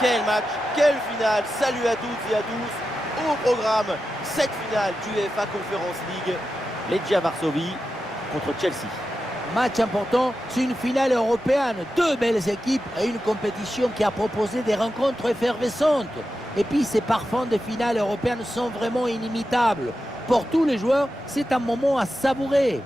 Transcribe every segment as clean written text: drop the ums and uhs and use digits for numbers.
Quel match, quelle finale. Salut à toutes et à tous. Au programme, cette finale du UEFA Conference League. Legia Varsovie contre Chelsea. Match important, c'est une finale européenne. Deux belles équipes et une compétition qui a proposé des rencontres effervescentes. Et puis ces parfums de finales européennes sont vraiment inimitables. Pour tous les joueurs, c'est un moment à savourer.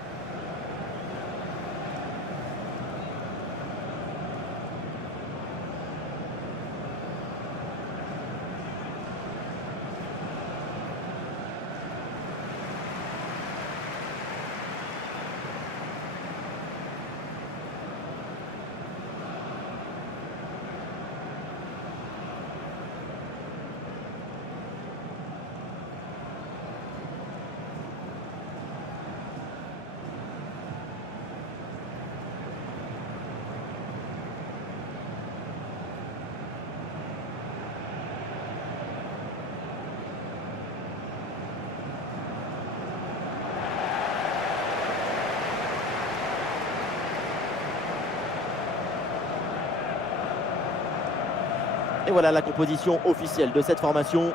Et voilà la composition officielle de cette formation.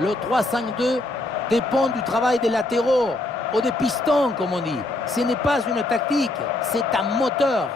Le 3-5-2 dépend du travail des latéraux ou des pistons, comme on dit. Ce n'est pas une tactique, c'est un moteur.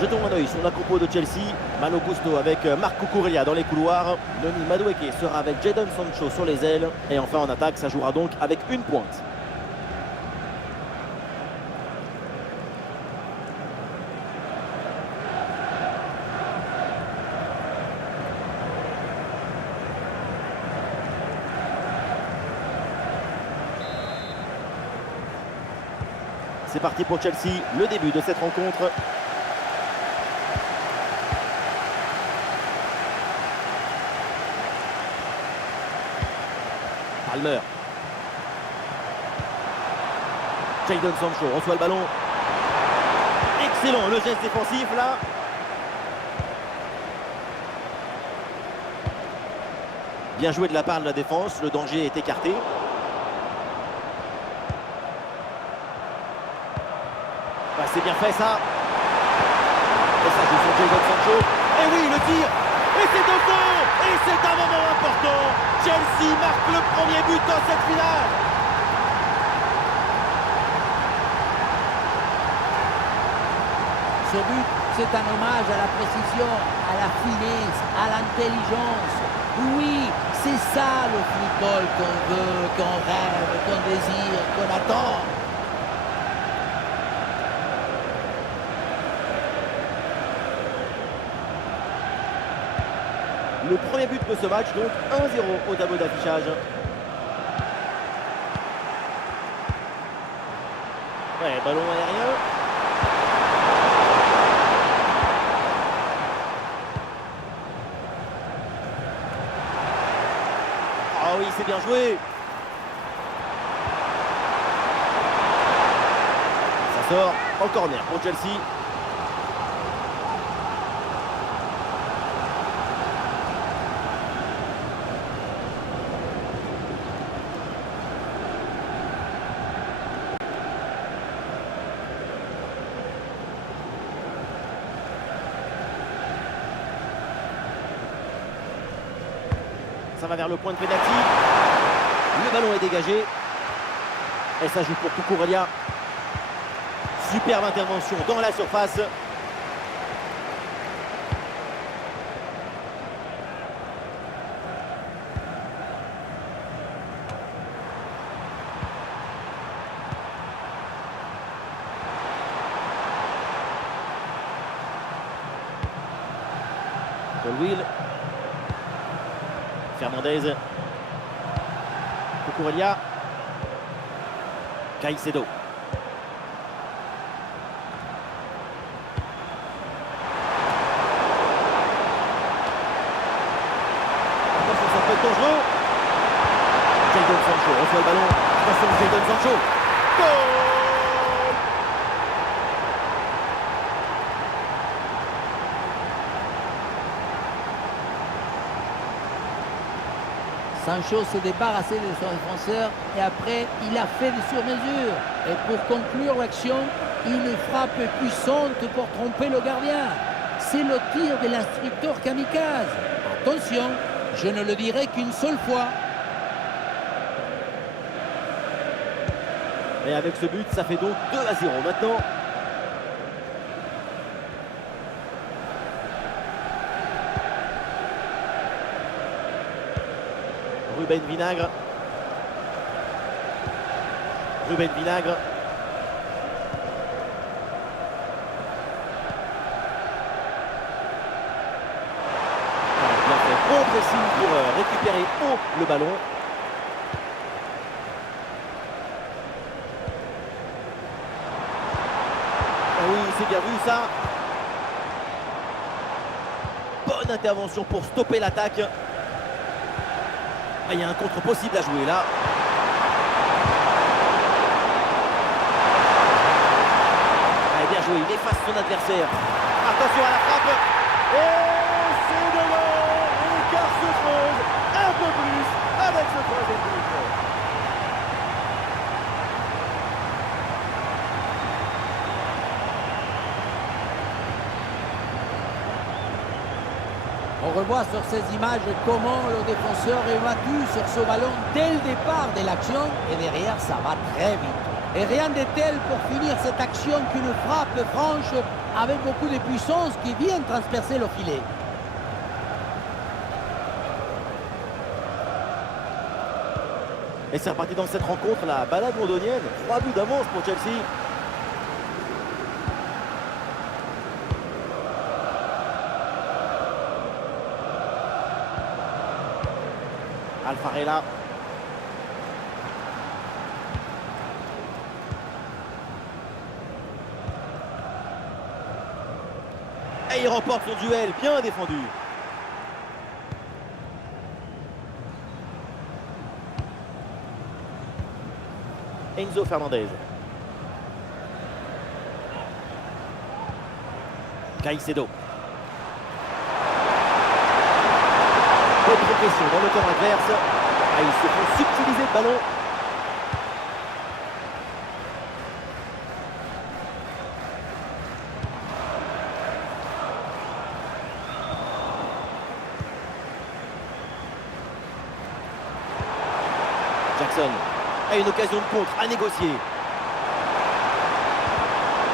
Jetons un œil sur la compo de Chelsea. Malo Gusto avec Marco Cucurella dans les couloirs. Noni Madueke sera avec Jadon Sancho sur les ailes. Et enfin en attaque, ça jouera donc avec une pointe. C'est parti pour Chelsea, le début de cette rencontre. Palmer. Jadon Sancho reçoit le ballon. Excellent le geste défensif là. Bien joué de la part de la défense, le danger est écarté. Bah, c'est bien fait ça. Et ça joue sur Jadon Sancho. Et oui, le tir. Et c'est au fond. Et c'est un moment important. Chelsea marque le premier but dans cette finale. Ce but, c'est un hommage à la précision, à la finesse, à l'intelligence. Oui, c'est ça le football qu'on veut, qu'on rêve, qu'on désire, qu'on attend. Le premier but de ce match, donc 1-0 au tableau d'affichage. Ouais, ballon aérien. Ah oui, c'est bien joué. Ça sort en corner pour Chelsea. Ça va vers le point de pénalty. Le ballon est dégagé. Et ça joue pour Cucurella. Superbe intervention dans la surface. Colwill. Fernandez. Cucurella. Caicedo. peut être dangereux. Jadon Sancho reçoit le ballon. Attention, Jadon Sancho. Goal! Sancho s'est débarrassé de son défenseur et après il a fait des sur-mesures. Et pour conclure l'action, une frappe puissante pour tromper le gardien. C'est le tir de l'instructeur kamikaze. Attention, je ne le dirai qu'une seule fois. Et avec ce but, ça fait donc 2-0 maintenant. Ruben Vinagre. Ruben Vinagre. Bien fait. Bon pressing pour récupérer haut le ballon. Ah oui, c'est bien vu ça. Bonne intervention pour stopper l'attaque. Ah, il y a un contre possible à jouer là. Ah, bien joué, il efface son adversaire. Attention à la frappe. Et c'est dedans. L'écart se creuse un peu plus avec ce troisième but. On revoit sur ces images comment le défenseur est battu sur ce ballon dès le départ de l'action et derrière ça va très vite. Et rien de tel pour finir cette action qu'une frappe franche avec beaucoup de puissance qui vient transpercer le filet. Et c'est reparti dans cette rencontre, la balade londonienne. 3 buts d'avance pour Chelsea. Alfarella. Et il remporte son duel, bien défendu. Enzo Fernandez. Caicedo. Contre-pression dans le camp adverse. Ah, ils se font subtiliser le ballon. Jackson a une occasion de contre à négocier.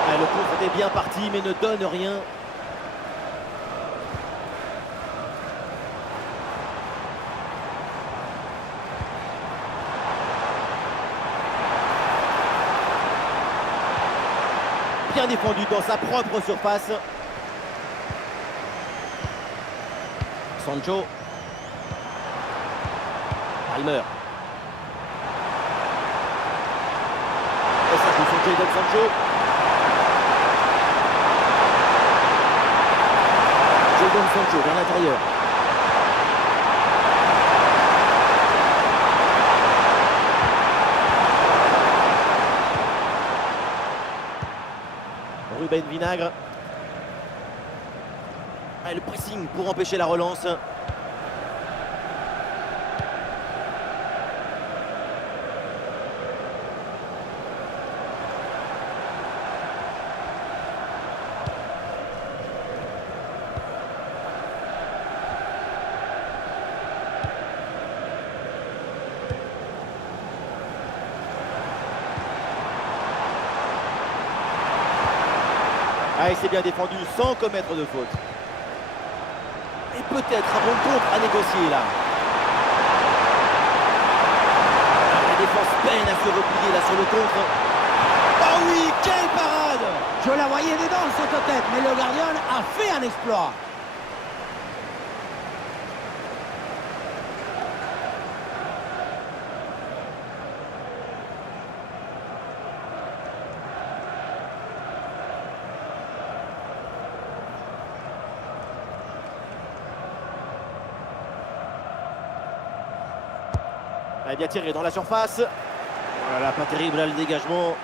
Ah, le contre était bien parti mais ne donne rien. Bien défendu dans sa propre surface. Sancho. Palmer. Et ça joue sur Jadon Sancho. Jadon Sancho vers l'intérieur. Ruben Vinagre. Ah, le pressing pour empêcher la relance. Ah, il s'est bien défendu sans commettre de faute. Et peut-être un bon contre à négocier là. La défense peine à se replier là sur le contre. Oh oui, quelle parade! Je la voyais dedans cette tête, mais le gardien a fait un exploit. Elle bien tiré dans la surface. Voilà, pas terrible là le dégagement.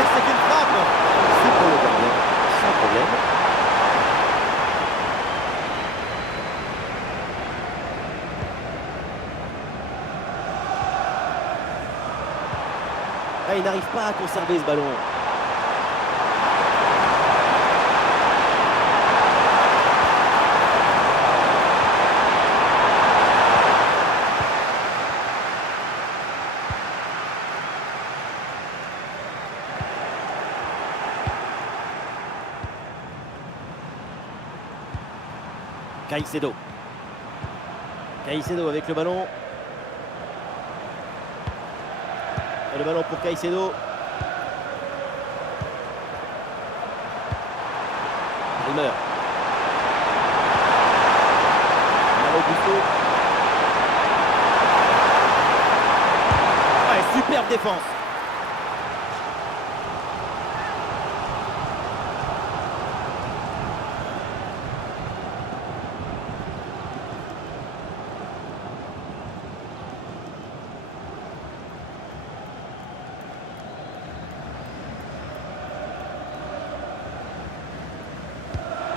Et c'est une frappe. C'est pour le gardien, sans problème. Ah, il n'arrive pas à conserver ce ballon. Caicedo. Caicedo avec le ballon. Et le ballon pour Caicedo. Rimmer. Malo Gusto. Ouais, superbe défense.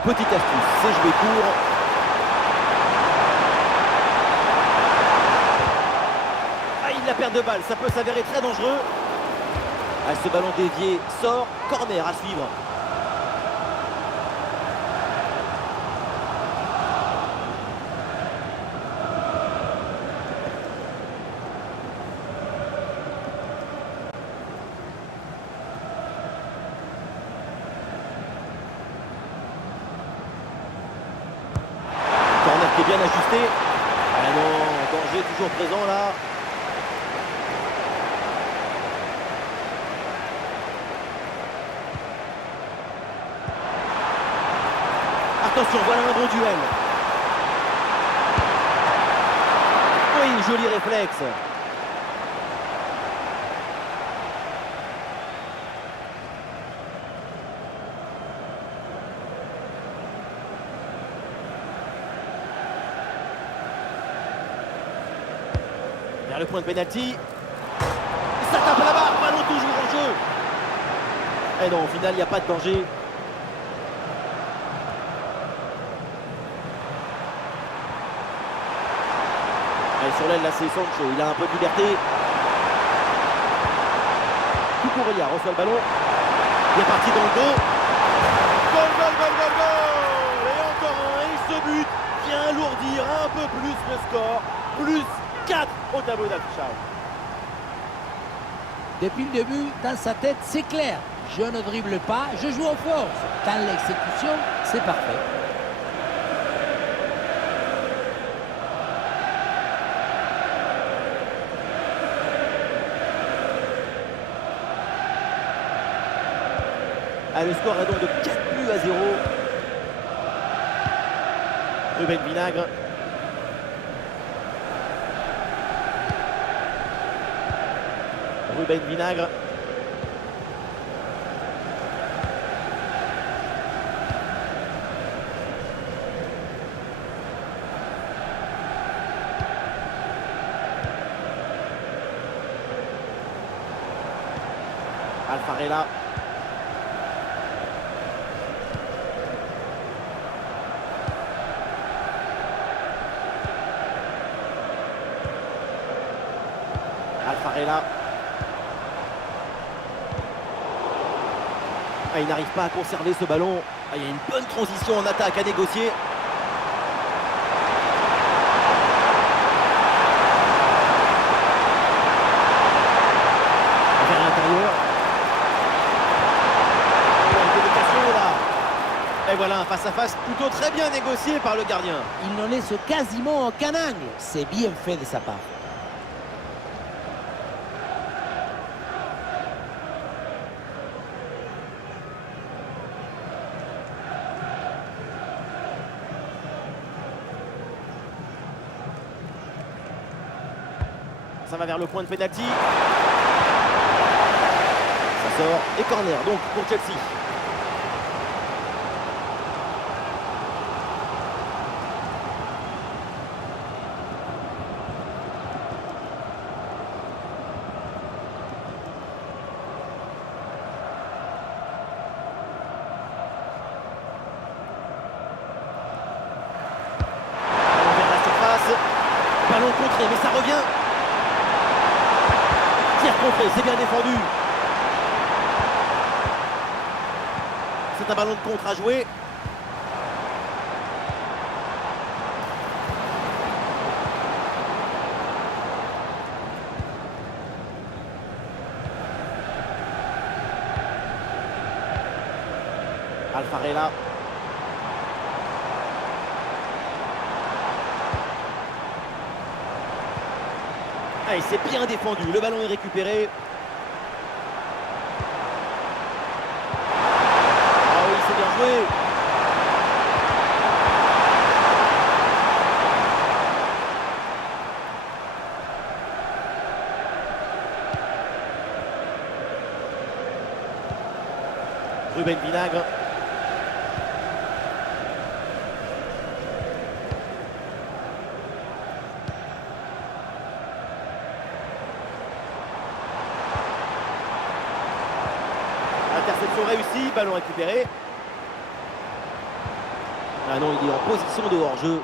Petite astuce, c'est jouer court. Ah, il la perd de balle, ça peut s'avérer très dangereux. Ah, ce ballon dévié sort, corner à suivre. Qui est bien ajusté. Ah non, danger toujours présent là. Attention, voilà un bon duel. Oui, joli réflexe. Vers le point de pénalty. Ça tape à la barre, ballon toujours en jeu. Et non, au final, il n'y a pas de danger. Allez, sur l'aile, là, c'est Sancho. Il a un peu de liberté. Cucurella reçoit le ballon. Il est parti dans le dos. Goal, goal, goal, goal, goal. Et encore un. Et ce but vient alourdir un peu plus le score. Plus 4 au tableau d'affichage. Depuis le début, dans sa tête, c'est clair. Je ne dribble pas, je joue en force. Dans l'exécution, c'est parfait. Ah, le score est donc de 4-0. Ruben Vinagre. Ruben Vinagre. Alfarella. Alfarella. Ah, il n'arrive pas à conserver ce ballon. Ah, il y a une bonne transition en attaque à négocier. Vers l'intérieur. Une déviation là. Et voilà un face-à-face plutôt très bien négocié par le gardien. Il ne laisse quasiment aucun angle. C'est bien fait de sa part. Ça va vers le point de pénalty. Ça sort. Et corner donc pour Chelsea. Ballon contré, mais ça revient. Tir contré, c'est bien défendu. C'est un ballon de contre à jouer. Alfarella. Ah, il s'est bien défendu. Le ballon est récupéré. Ah oui, c'est bien joué. Ruben Vinagre. Interception réussie, ballon récupéré. Ah non, il est en position de hors-jeu.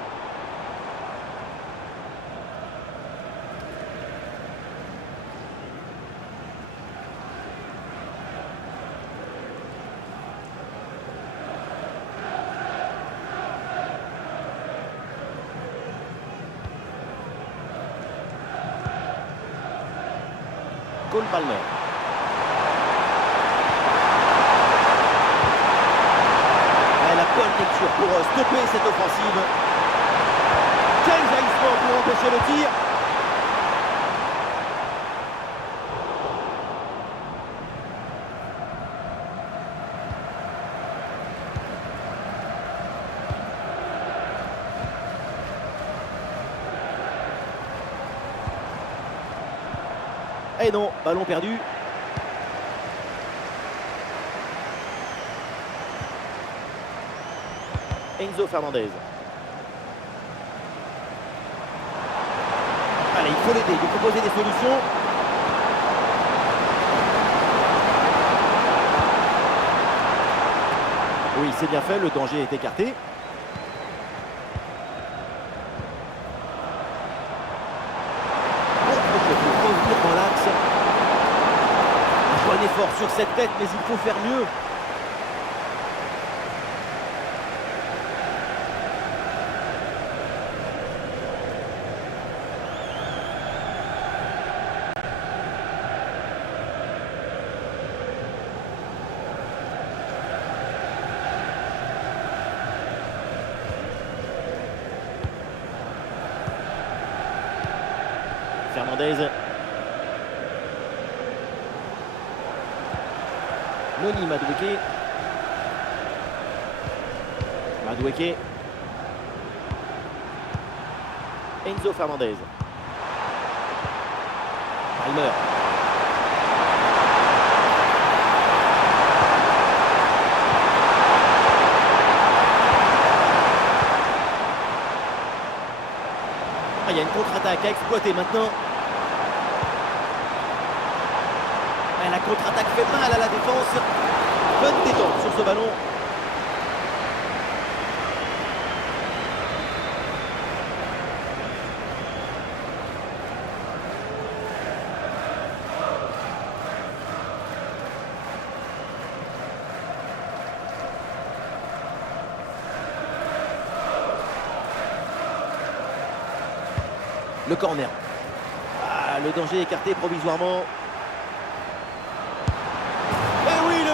Cole Palmer. Bonne lecture pour stopper cette offensive. Quel jaillissement pour empêcher le tir. Et non, ballon perdu. Enzo Fernandez. Allez, il faut l'aider, lui proposer des solutions. Oui, c'est bien fait, le danger est écarté. Il faut revenir dans l'axe. Il faut un effort sur cette tête, mais il faut faire mieux. Fernandez. Noni Madueke. Madueke. Enzo Fernandez. Palmer. Ah, il y a une contre-attaque à exploiter maintenant. La contre-attaque fait mal à la défense. Bonne détente sur ce ballon. Le corner. Ah, le danger écarté provisoirement.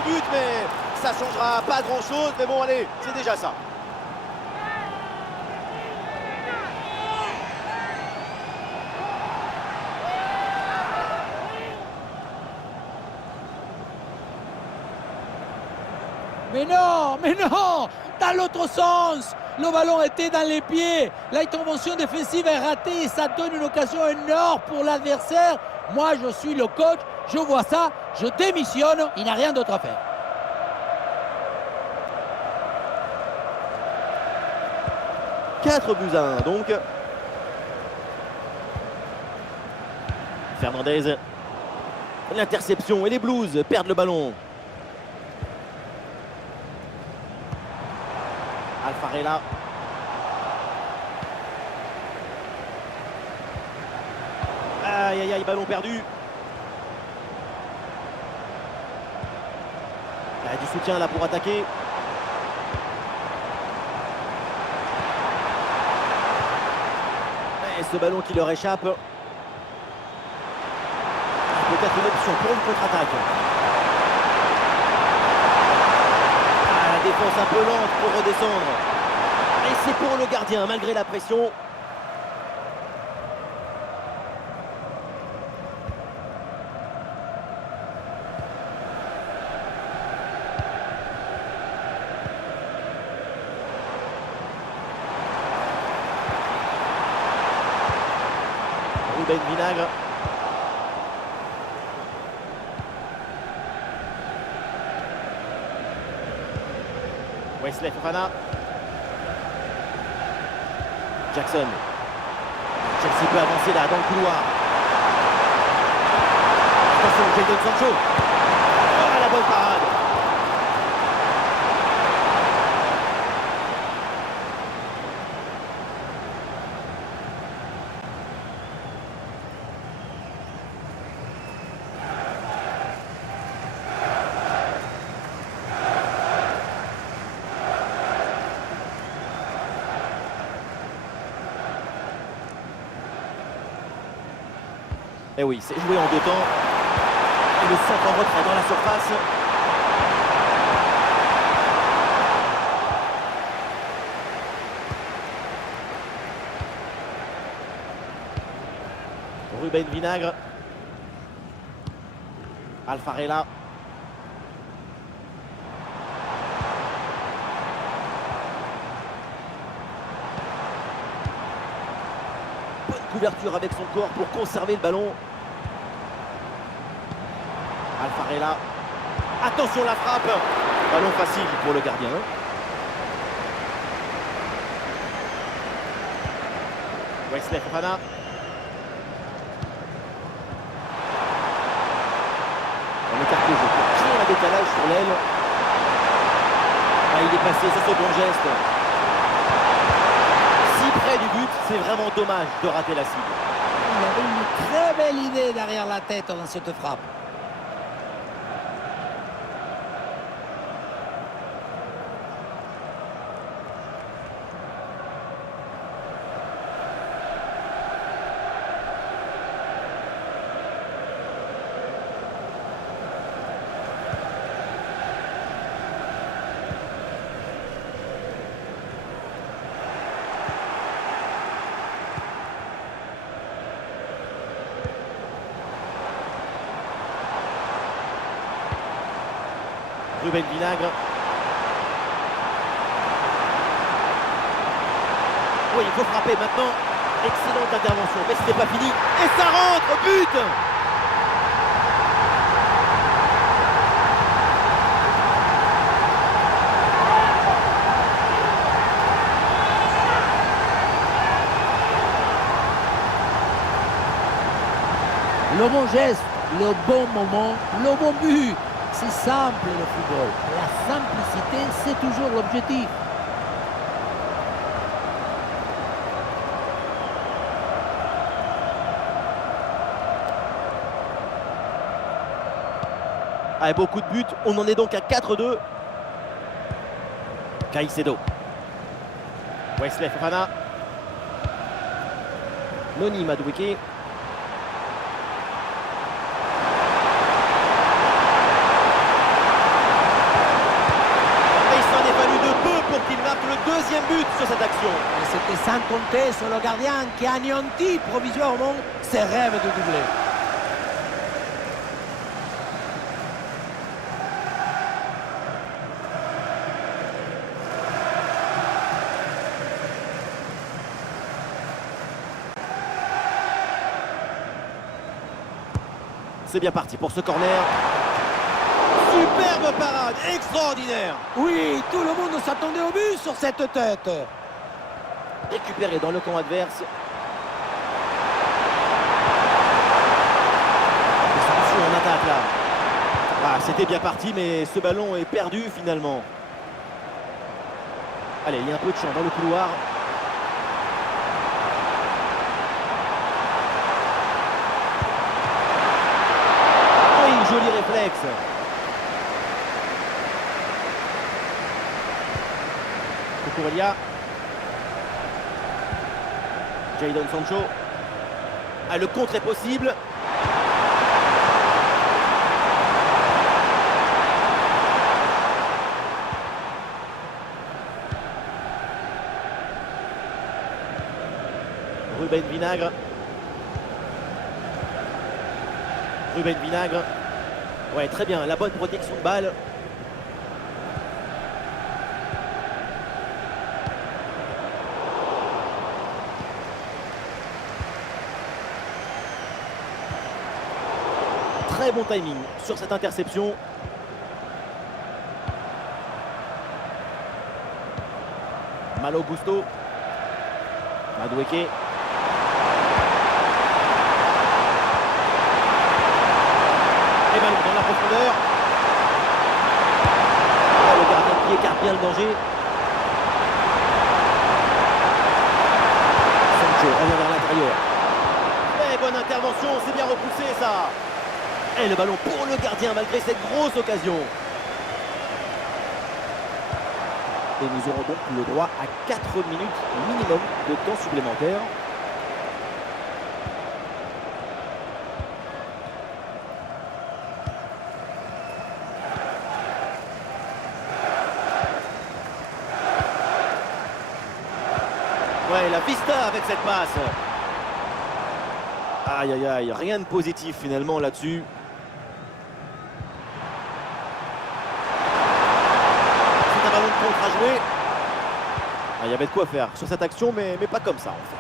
But, mais ça changera pas grand chose, mais bon allez, c'est déjà ça. Mais non, dans l'autre sens. Le ballon était dans les pieds. L'intervention défensive est ratée et ça donne une occasion énorme pour l'adversaire. Moi, je suis le coach. Je vois ça, je démissionne, il n'y a rien d'autre à faire. « 4-1 donc. Fernandez. L'interception et les Blues perdent le ballon. Alfarella. Aïe, aïe, aïe, ballon perdu. Il y a du soutien là pour attaquer. Et ce ballon qui leur échappe. Peut-être une option pour une contre-attaque. Ah, la défense un peu lente pour redescendre. Et c'est pour le gardien, malgré la pression. Ruben Vinagre. Wesley Fofana. Jackson. Chelsea peut avancer là dans le couloir. Attention, Jadon Sancho. Oh, la bonne parade. Et oui, c'est joué en deux temps. Et le centre en retrait dans la surface. Ruben Vinagre. Alfarella. Bonne couverture avec son corps pour conserver le ballon. Alfarella. Attention la frappe. Ballon facile pour le gardien. Wesley Fofana. On écarte le jeu pour créer un décalage sur l'aile. Ah, il est passé sur ce bon geste. Si près du but, c'est vraiment dommage de rater la cible. Il avait une très belle idée derrière la tête dans cette frappe. Ruben Vinagre. Oui, il faut frapper maintenant. Excellente intervention, mais ce n'est pas fini. Et ça rentre, but! Le bon geste, le bon moment, le bon but. C'est simple le football. La simplicité, c'est toujours l'objectif. Avec beaucoup de buts, on en est donc à 4-2. Caicedo. Wesley Fofana. Noni Madueke. Il marque le deuxième but sur cette action. Et c'était sans compter sur le gardien qui a anéanti provisoirement ses rêves de doubler. C'est bien parti pour ce corner. Superbe parade, extraordinaire. Oui, tout le monde s'attendait au but sur cette tête. Récupéré dans le camp adverse. Attention en attaque là. Ah, c'était bien parti, mais ce ballon est perdu finalement. Allez, il y a un peu de champ dans le couloir. Cucurella. Jadon Sancho. Ah, le contre est possible. Ruben Vinagre. Ruben Vinagre. Ouais, très bien, la bonne protection de balle. Très bon timing sur cette interception. Malo Gusto. Madueke. Et ballon dans la profondeur. Oh, le gardien qui écarte bien le danger. Sancho revient vers l'intérieur. Et bonne intervention, c'est bien repoussé ça. Et le ballon pour le gardien malgré cette grosse occasion. Et nous aurons donc le droit à 4 minutes minimum de temps supplémentaire. Ouais, la vista avec cette passe. Aïe, aïe, aïe, rien de positif finalement là-dessus. C'est un ballon de contre à jouer. Ah, il y avait de quoi faire sur cette action, mais pas comme ça en fait.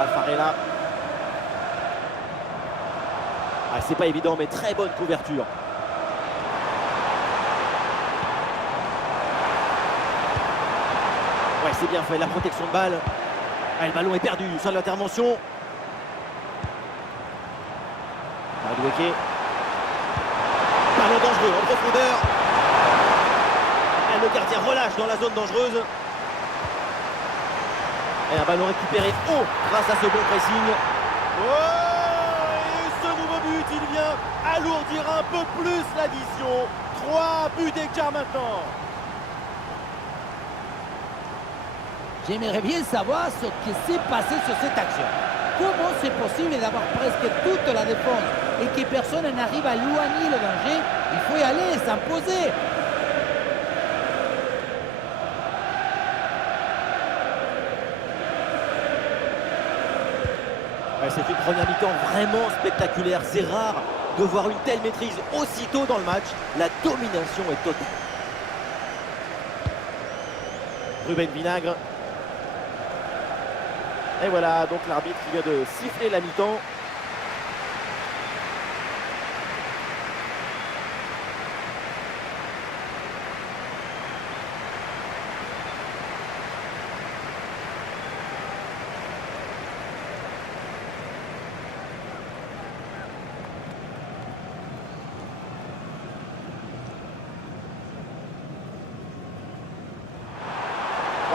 Alfarella. Ah, c'est pas évident, mais très bonne couverture. Ouais, c'est bien fait, la protection de balle. Ah, le ballon est perdu, sans l'intervention. Madueke. Ballon dangereux en profondeur. Et le gardien relâche dans la zone dangereuse. Et un ballon récupéré haut grâce à ce bon pressing. Oh, et ce nouveau but, il vient alourdir un peu plus l'addition. 3 buts d'écart maintenant. J'aimerais bien savoir ce qui s'est passé sur cette action. Comment c'est possible d'avoir presque toute la défense et que personne n'arrive à éloigner le danger? Il faut y aller, s'imposer. Ouais, c'est une première mi-temps vraiment spectaculaire. C'est rare de voir une telle maîtrise aussitôt dans le match. La domination est totale. Ruben Vinagre. Et voilà, donc l'arbitre qui vient de siffler la mi-temps.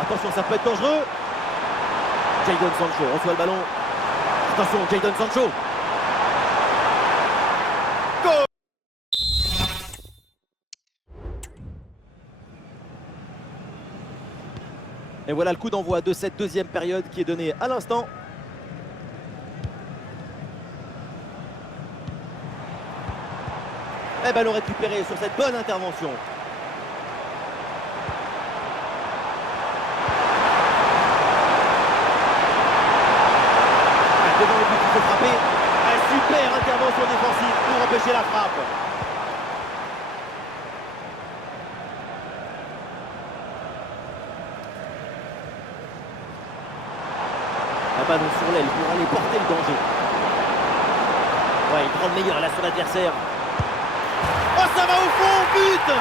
Attention, ça peut être dangereux. Jadon Sancho reçoit le ballon. Attention, Jadon Sancho. Goal! Et voilà le coup d'envoi de cette deuxième période qui est donné à l'instant. Et ballon récupéré sur cette bonne intervention. Devant le but, il faut frapper. Un super intervention défensive pour empêcher la frappe. Un ballon sur l'aile pour aller porter le danger. Ouais, une grande meilleure là sur l'adversaire. Oh, ça va au fond, but!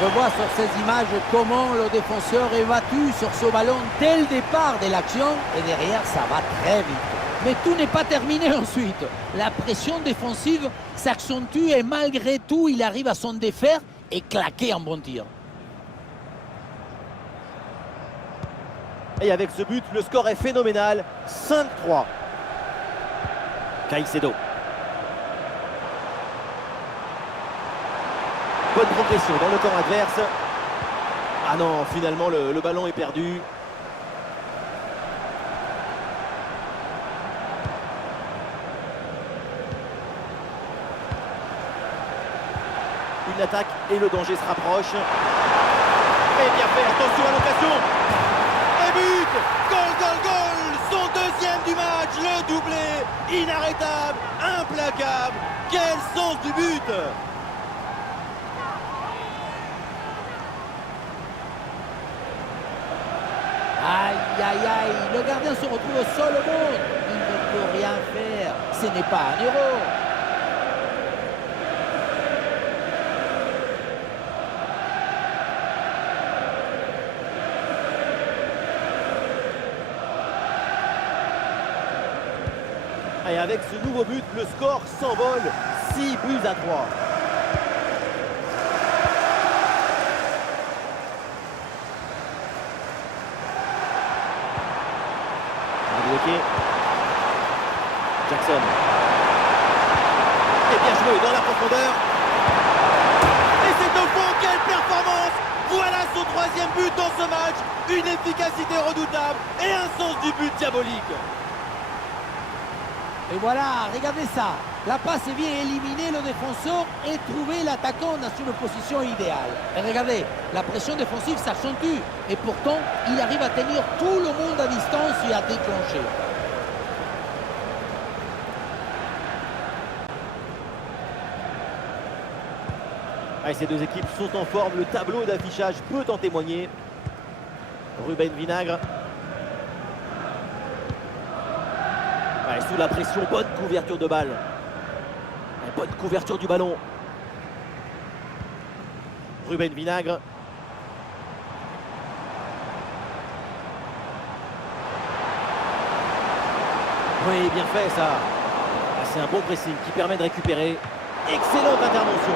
On revoit sur ces images comment le défenseur est battu sur ce ballon dès le départ de l'action et derrière ça va très vite. Mais tout n'est pas terminé ensuite. La pression défensive s'accentue et malgré tout, il arrive à s'en défaire et claquer un bon tir. Et avec ce but, le score est phénoménal, 5-3. Caicedo. Bonne progression dans le camp adverse. Ah non, finalement le ballon est perdu. Une attaque et le danger se rapproche. Et bien fait, attention à l'occasion. Et but! Goal, goal, goal! Son deuxième du match, le doublé. Inarrêtable, implacable. Quel sens du but! Aïe, aïe, aïe, le gardien se retrouve seul au monde. Il ne peut rien faire. Ce n'est pas un héros. Et avec ce nouveau but, le score s'envole. 6 buts à 3. Jackson. Et bien joué dans la profondeur. Et c'est au fond, quelle performance! Voilà son troisième but dans ce match. Une efficacité redoutable et un sens du but diabolique. Et voilà, regardez ça. La passe vient éliminer le défenseur et trouver l'attaquant dans une position idéale. Et regardez, la pression défensive s'accentue. Et pourtant, il arrive à tenir tout le monde à distance et à déclencher. Allez, ces deux équipes sont en forme. Le tableau d'affichage peut en témoigner. Ruben Vinagre. Ouais, sous la pression, bonne couverture de balle. Ouais, bonne couverture du ballon. Ruben Vinagre. Oui, bien fait ça. Ah, c'est un bon pressing qui permet de récupérer. Excellente intervention.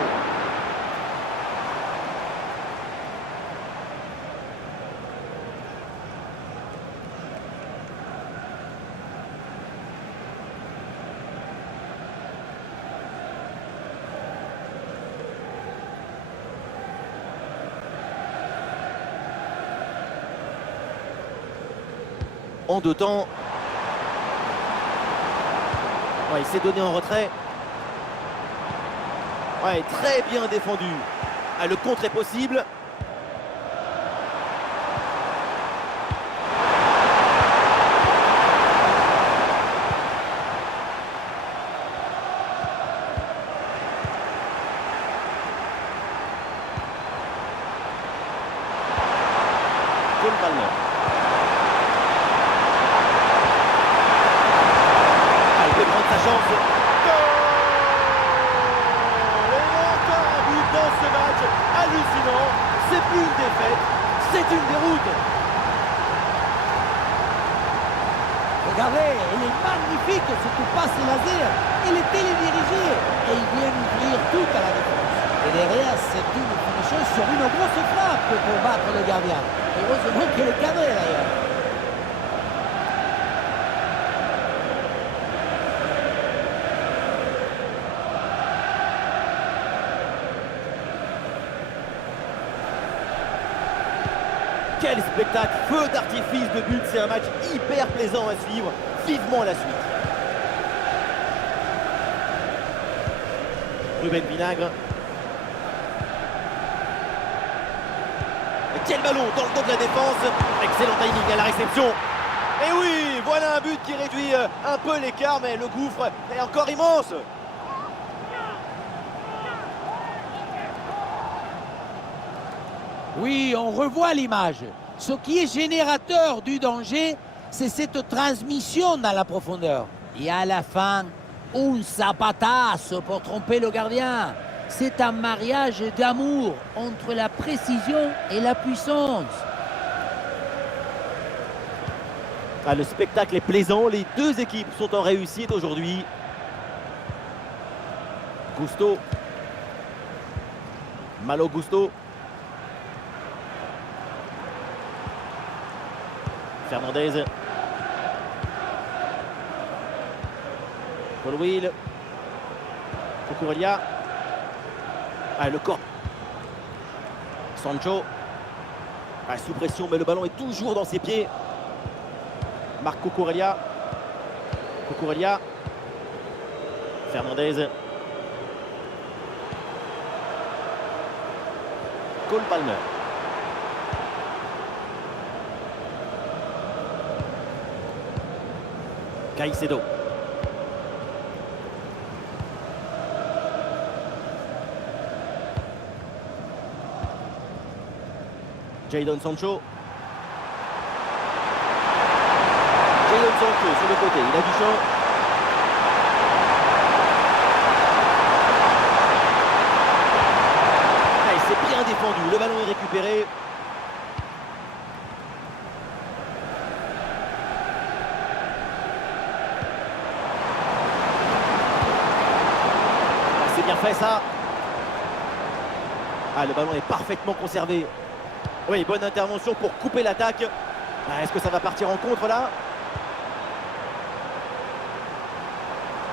En deux temps. Ouais, il s'est donné en retrait. Ouais, très bien défendu. Ah, le contre est possible. Cole Palmer. Sa chance. Goal! Et encore un but dans ce match hallucinant. C'est plus une défaite, c'est une déroute. Regardez, elle est magnifique cette passe laser. Il est télédirigé et il vient ouvrir tout à la défense. Et derrière, c'est une finition sur une grosse frappe pour battre le gardien. Heureusement qu'il est cadré d'ailleurs. Quel spectacle, feu d'artifice de but, c'est un match hyper plaisant à suivre, vivement la suite. Ruben Vinagre. Quel ballon dans le dos de la défense, excellent timing à la réception. Et oui, voilà un but qui réduit un peu l'écart, mais le gouffre est encore immense. Oui, on revoit l'image. Ce qui est générateur du danger, c'est cette transmission dans la profondeur. Et à la fin, un zapatazo pour tromper le gardien. C'est un mariage d'amour entre la précision et la puissance. Ah, le spectacle est plaisant, les deux équipes sont en réussite aujourd'hui. Gusto. Malo Gusto. Fernandez. Colwill. Cucurella. Ah, le corps. Sancho. Ah, sous pression, mais le ballon est toujours dans ses pieds. Marc Cucurella. Cucurella. Fernandez. Cole Palmer. Caicedo. Jadon Sancho. Jadon Sancho sur le côté, il a du champ. Ah, c'est bien défendu, le ballon est récupéré. Ah, c'est bien fait ça. Ah, le ballon est parfaitement conservé. Oui, bonne intervention pour couper l'attaque. Ah, est-ce que ça va partir en contre là?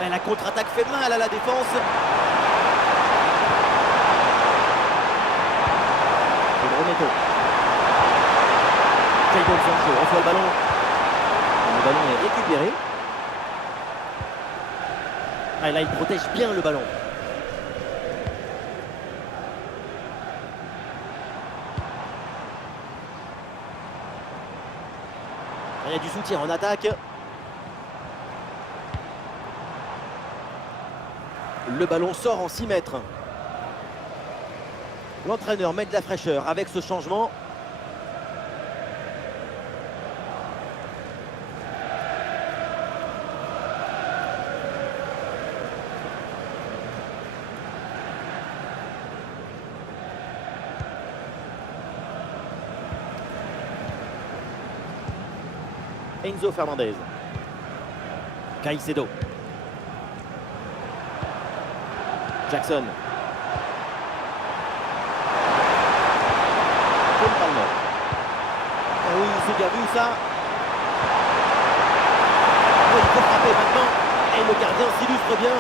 La contre-attaque fait mal à la défense. Pedro Neto. Jadon Sancho reçoit le ballon. Le ballon est récupéré. Ah, là, il protège bien le ballon. Il y a du soutien en attaque. Le ballon sort en 6 mètres. L'entraîneur met de la fraîcheur avec ce changement. Enzo Fernandez. Caicedo. Jackson. Cole Palmer. Ah oui, c'est bien vu ça. Oh, il faut frapper maintenant. Et le gardien s'illustre bien.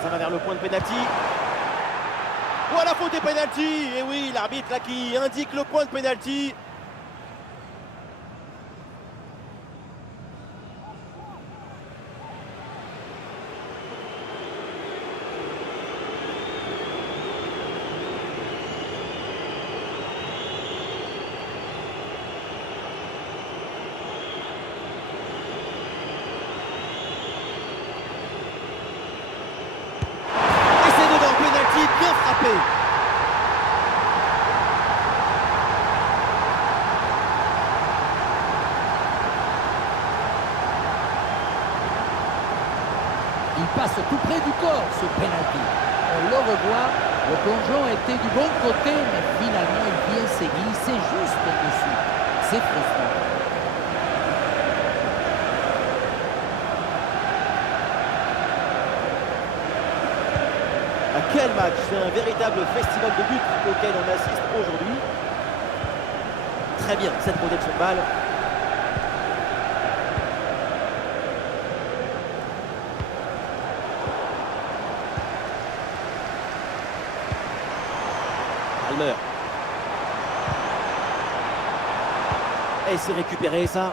Ça va vers le point de pénalty. Oh, la faute des pénalty. Et oui, l'arbitre là qui indique le point de pénalty. Bien frappé. Il passe tout près du corps, ce penalty. On le revoit, le plongeon était du bon côté, mais finalement il vient se glisser juste au-dessus. C'est frustrant. Quel match! C'est un véritable festival de buts auquel on assiste aujourd'hui. Très bien, cette protection de balle. Palmer. Et c'est récupéré ça.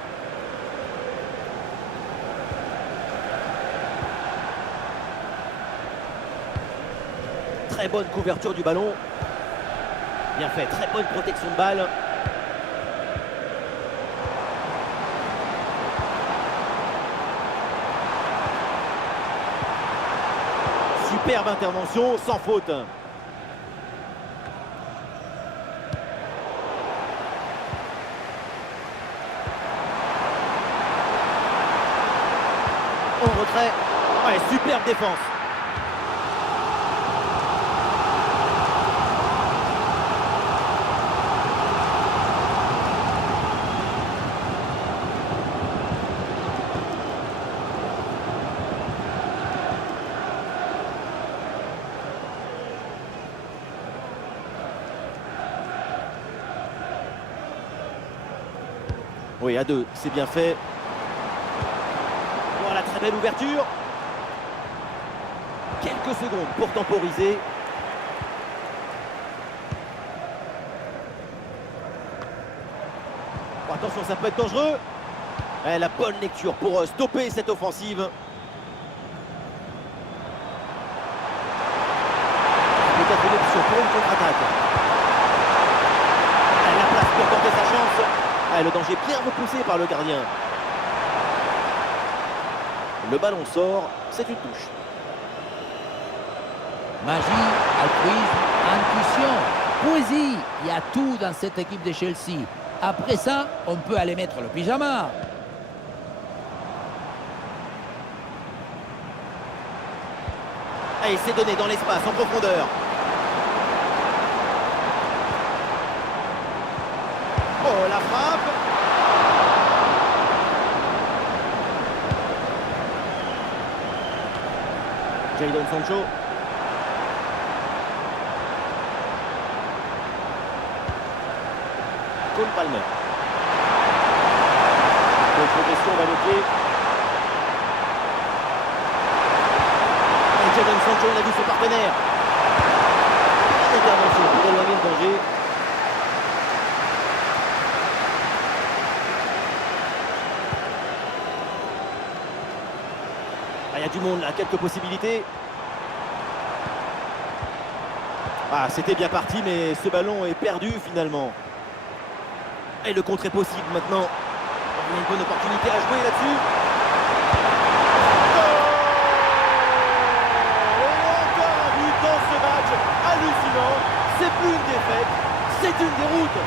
Très bonne couverture du ballon. Bien fait, très bonne protection de balle. Superbe intervention, sans faute. En retrait. Ouais, superbe défense. Oui, à 2, c'est bien fait. Voilà, très belle ouverture. Quelques secondes pour temporiser. Oh, attention, ça peut être dangereux. La bonne lecture pour stopper cette offensive. Peut-être une option pour une contre-attaque. La place pour tenter sa chance. Le danger bien repoussé par le gardien. Le ballon sort, c'est une touche. Magie, altruisme, intuition, poésie. Il y a tout dans cette équipe de Chelsea. Après ça, on peut aller mettre le pyjama. Et c'est donné dans l'espace, en profondeur. Oh, la frappe. Jadon Sancho. Cole Palmer. Donc progression va le pied. Et Jadon Sancho, il a vu son partenaire. Intervention pour éloigner le danger. Il y a du monde là, quelques possibilités. Ah, c'était bien parti, mais ce ballon est perdu finalement. Et le contre est possible maintenant. Il y a une bonne opportunité à jouer là-dessus. Et encore un but dans ce match. Hallucinant. C'est plus une défaite, c'est une déroute.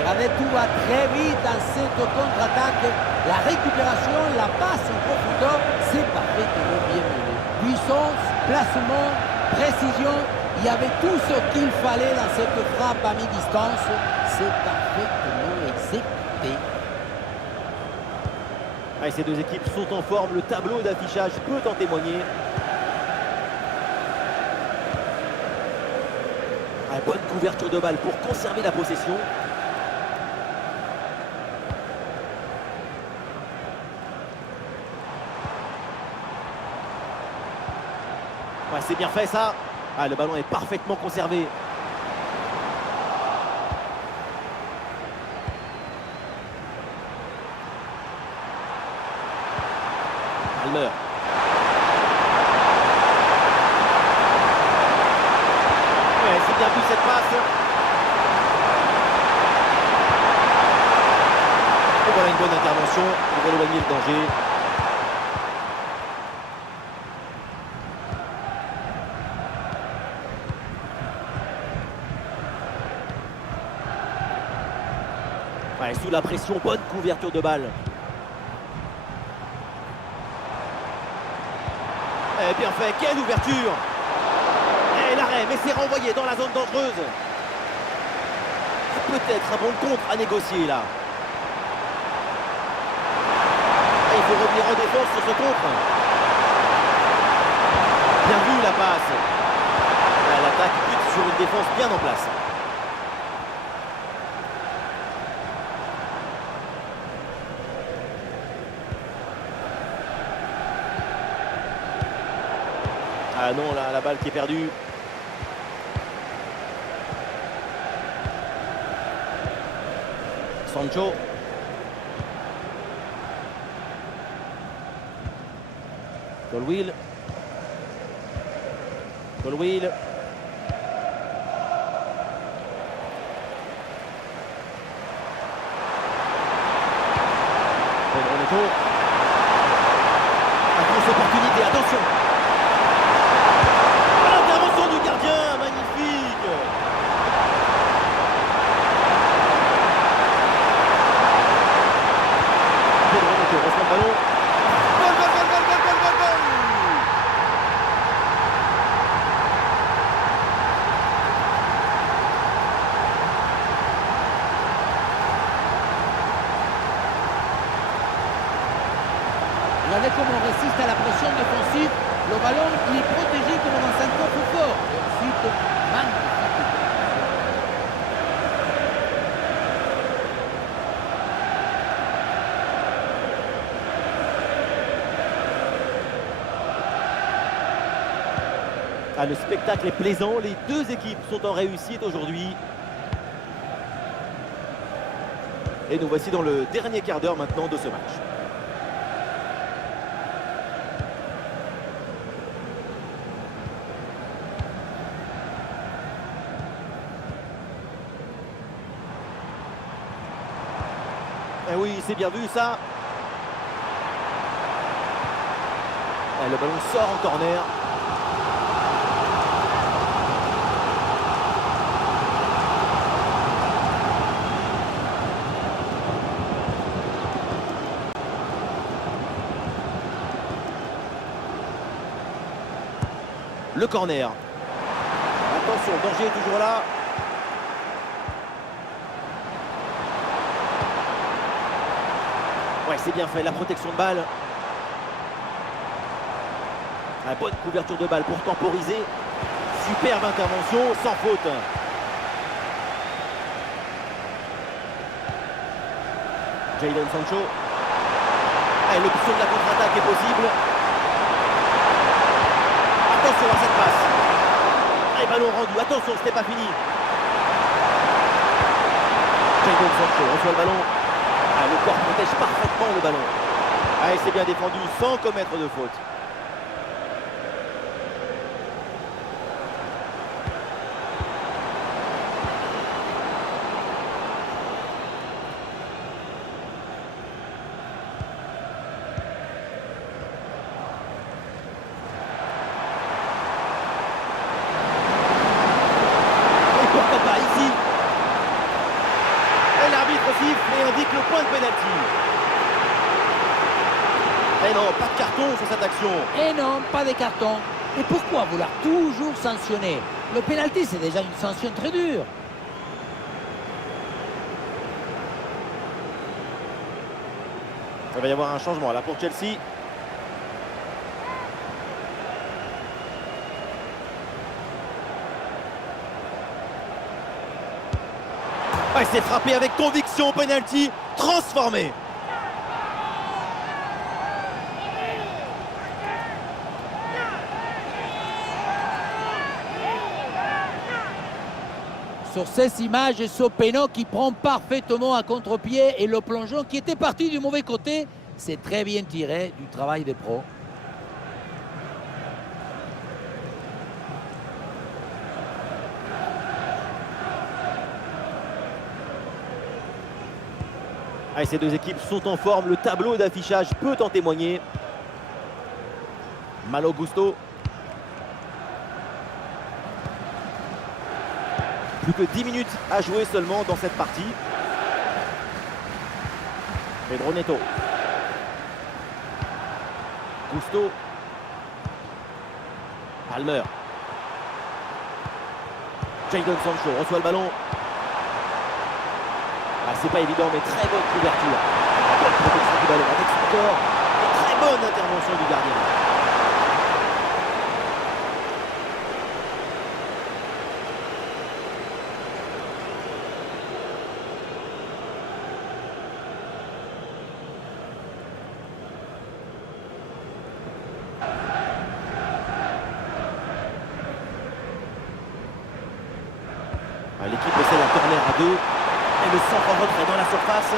Regardez, tout va très vite dans cette contre-attaque. La récupération, la passe en profondeur, c'est parfaitement bien mené. Puissance, placement, précision, il y avait tout ce qu'il fallait dans cette frappe à mi-distance. C'est parfaitement exécuté. Ah, ces deux équipes sont en forme, le tableau d'affichage peut en témoigner. Ah, bonne couverture de balle pour conserver la possession. Ouais, c'est bien fait ça. Ah, le ballon est parfaitement conservé. Palmer. Ouais, c'est bien vu cette passe. Et voilà une bonne intervention pour éloigner le danger. Ouais, sous la pression, bonne couverture de balle. Et bien fait, quelle ouverture! Et l'arrêt, mais c'est renvoyé dans la zone dangereuse. Peut-être un bon contre à négocier là. Et il faut revenir en défense sur ce contre. Bien vu la passe. L'attaque bute sur une défense bien en place. Ah non, là, la balle qui est perdue. Sancho. Colwill. Colwill. Pedro Neto. La grosse opportunité, attention. L'intervention du gardien, magnifique. Pedro Neto reçoit le ballon. Goal, goal, goal, goal, goal, goal, goal, goal. Regardez comment on résiste à la pression défensive. Le ballon, il est protégé comme dans un coffre fort. Et ensuite, magnifique. Ah, le spectacle est plaisant. Les deux équipes sont en réussite aujourd'hui. Et nous voici dans le dernier quart d'heure maintenant de ce match. Eh oui, c'est bien vu ça. Et le ballon sort en corner. Le corner. Attention, le danger est toujours là. Ouais, c'est bien fait, la protection de balle. La bonne couverture de balle pour temporiser. Superbe intervention, sans faute. Jadon Sancho. Et l'option de la contre-attaque est possible. Attention à cette passe. Et ballon rendu, attention, ce n'est pas fini. Jadon Sancho reçoit le ballon. Ah, le corps protège parfaitement le ballon. Ah, et c'est bien défendu sans commettre de faute. Et pourquoi pas ici? Et l'arbitre siffle et indique le point de pénalty. Et non, pas de carton sur cette action. Et non, pas de carton. Et pourquoi vouloir toujours sanctionner? Le pénalty, c'est déjà une sanction très dure. Il va y avoir un changement là pour Chelsea. Ah, il s'est frappé avec conviction, penalty transformé. Sur ces images, Sopeno qui prend parfaitement à contre-pied et le plongeon qui était parti du mauvais côté, c'est très bien tiré du travail des pros. Ah, ces deux équipes sont en forme, le tableau d'affichage peut en témoigner. Malo Gusto. Plus que 10 minutes à jouer seulement dans cette partie. Pedro Neto. Gusto. Palmer. Jadon Sancho reçoit le ballon. Ah, c'est pas évident, mais très bonne couverture. Bonne protection du ballon avec son corps. Et très bonne intervention du gardien. Ah, l'équipe essaie la corner à deux. Et le centre en retrait dans la surface.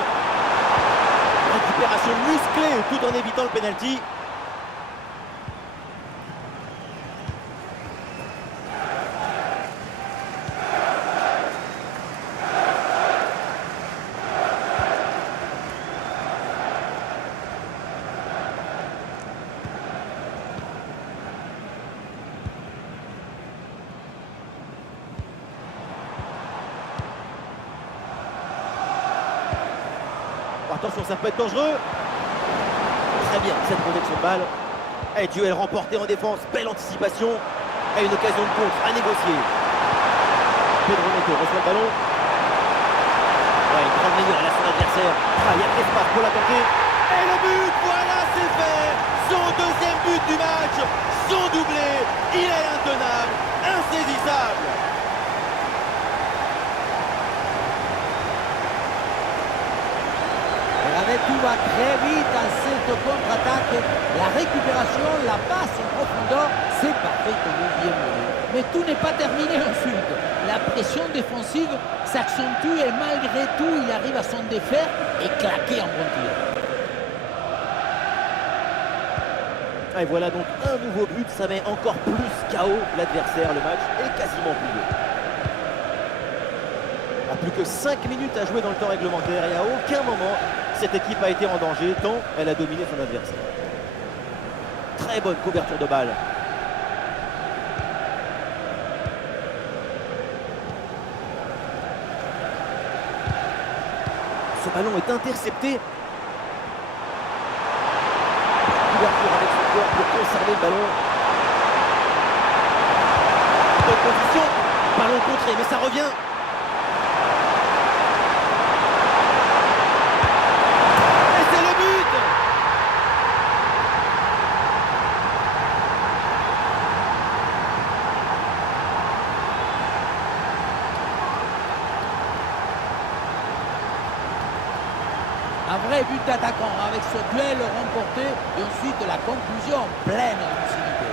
Récupération musclée tout en évitant le penalty. Attention, ça peut être dangereux. Très bien, cette protection de balle. Et duel remporté en défense, belle anticipation. Et une occasion de contre à négocier. Pedro Neto reçoit le ballon. Ouais, il prend le meilleur à son adversaire. Ah, il y a de l'espace pour la tenter. Et le but, voilà, c'est fait. Son deuxième but du match. Son doublé. Il est intenable, insaisissable. Regardez, tout va très vite dans cette contre-attaque. La récupération, la passe en profondeur, c'est parfait comme bien mené. Mais tout n'est pas terminé ensuite. La pression défensive s'accentue et malgré tout, il arrive à s'en défaire et claquer en bon tir. Et voilà donc un nouveau but, ça met encore plus KO l'adversaire. Le match est quasiment plié. À plus que 5 minutes à jouer dans le temps réglementaire et à aucun moment cette équipe a été en danger tant elle a dominé son adversaire. Très bonne couverture de balle. Ce ballon est intercepté. Couverture avec son corps pour conserver le ballon. Bonne position. Ballon contré, mais ça revient. Et c'est le but. Un vrai but d'attaquant avec ce duel remporté et ensuite la conclusion en pleine lucidité.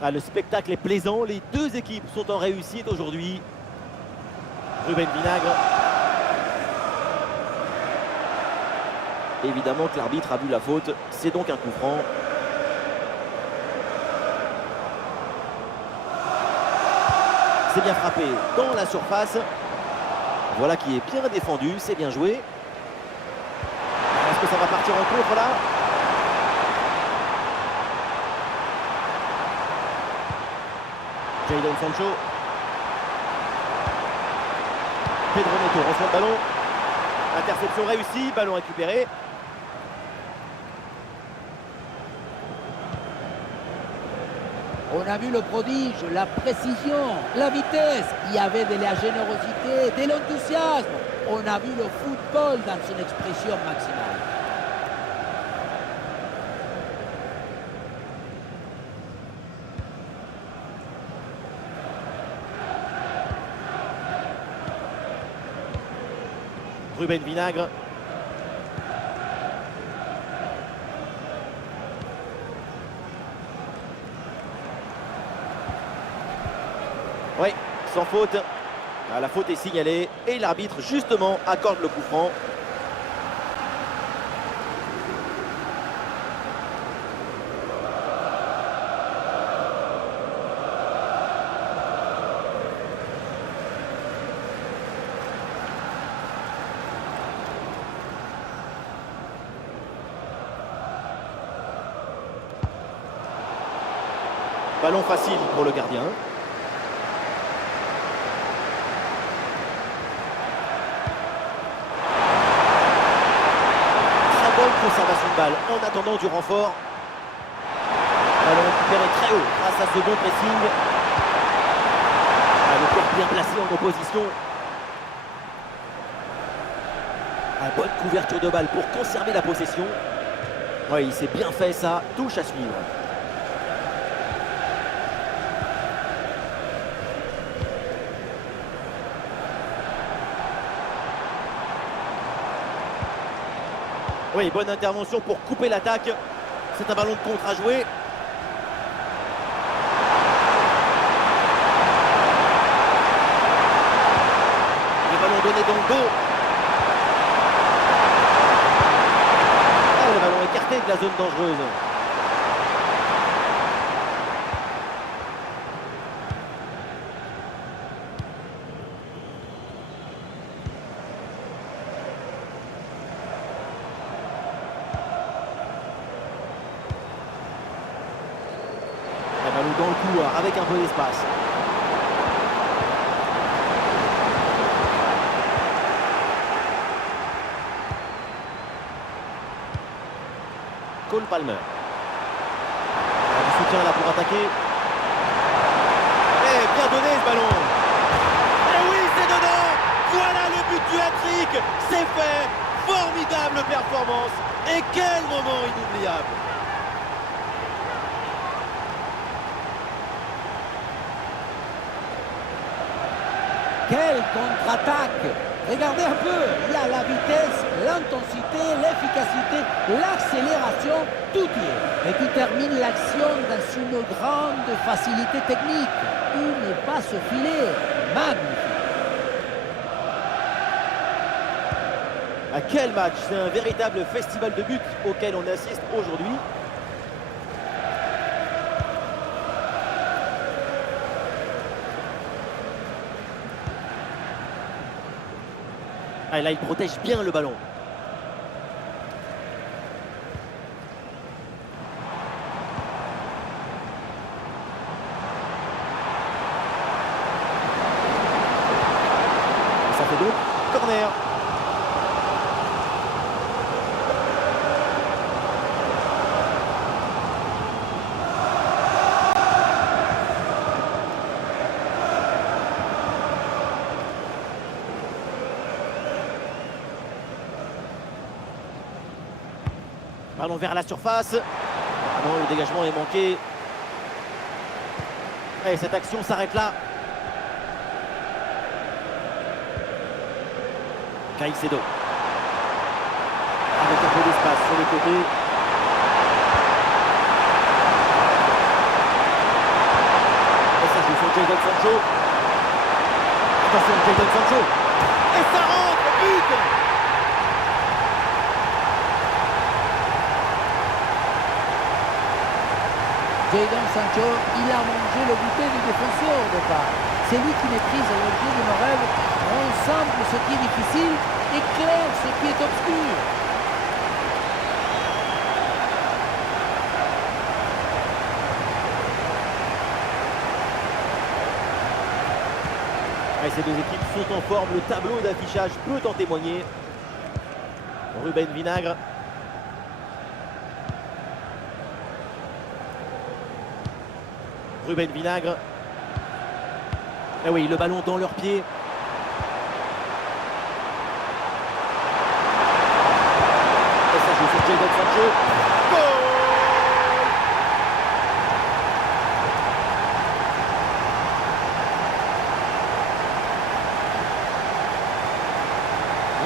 Ah, le spectacle est plaisant, les deux équipes sont en réussite aujourd'hui. Ruben Vinagre. Évidemment que l'arbitre a vu la faute, c'est donc un coup franc. C'est bien frappé dans la surface. Voilà qui est bien défendu, c'est bien joué. Est-ce que ça va partir en contre là? Jadon Sancho. Pedro Neto reçoit le ballon. Interception réussie, ballon récupéré. On a vu le prodige, la précision, la vitesse. Il y avait de la générosité, de l'enthousiasme. On a vu le football dans son expression maximale. Ruben Vinagre. Oui, sans faute. Ah, la faute est signalée et l'arbitre justement accorde le coup franc. Ballon facile pour le gardien. Très bonne conservation de balle en attendant du renfort. Ballon récupéré très haut grâce à ce bon pressing. Ah, le corps bien placé en opposition. Ah, bonne couverture de balle pour conserver la possession. Oui, il s'est bien fait ça. Touche à suivre. Oui, bonne intervention pour couper l'attaque. C'est un ballon de contre à jouer. Le ballon donné dans le dos. Ah, le ballon écarté de la zone dangereuse. dans le couloir avec un peu d'espace. Cole Palmer. Du soutien là pour attaquer. Et bien donné ce ballon. Et oui, c'est dedans. Voilà le but du hat-trick. C'est fait. Formidable performance. Et quel moment inoubliable. Quelle contre-attaque! Regardez un peu, il y a la vitesse, l'intensité, l'efficacité, l'accélération, tout y est. Et qui termine l'action dans une grande facilité technique. Une passe au filet, magnifique. À quel match! C'est un véritable festival de buts auquel on assiste aujourd'hui. Ah, là, il protège bien le ballon. Ça fait donc corner. Ballon vers la surface. Ah non, le dégagement est manqué. Et cette action s'arrête là. Caicedo. Avec un peu d'espace sur le côté. Et ça joue sur Jadon Sancho. Attention, Jadon Sancho. Et ça rentre, but! Jadon Sancho, il a mangé le goûter du défenseur au départ. C'est lui qui maîtrise le jeu de nos rêves, rend simple ce qui est difficile et clair ce qui est obscur. Et ces deux équipes sont en forme, le tableau d'affichage peut en témoigner. Ruben Vinagre. Ruben Vinagre. Et oui, le ballon dans leurs pieds. Et ça joue sur Jadon Sancho. Goal!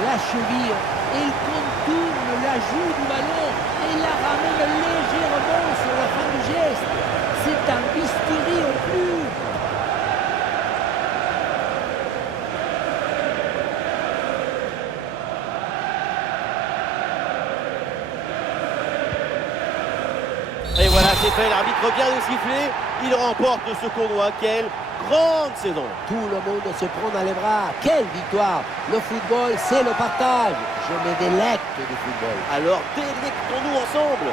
La cheville, il contourne l'ajout du ballon et la ramène légèrement sur la fin du geste. C'est un bistouri au plus. Et voilà, c'est fait, l'arbitre vient de siffler. Il remporte ce tournoi. Quelle grande saison! Tout le monde se prend dans les bras. Quelle victoire! Le football, c'est le partage. Je me délecte du football. Alors délectons-nous ensemble.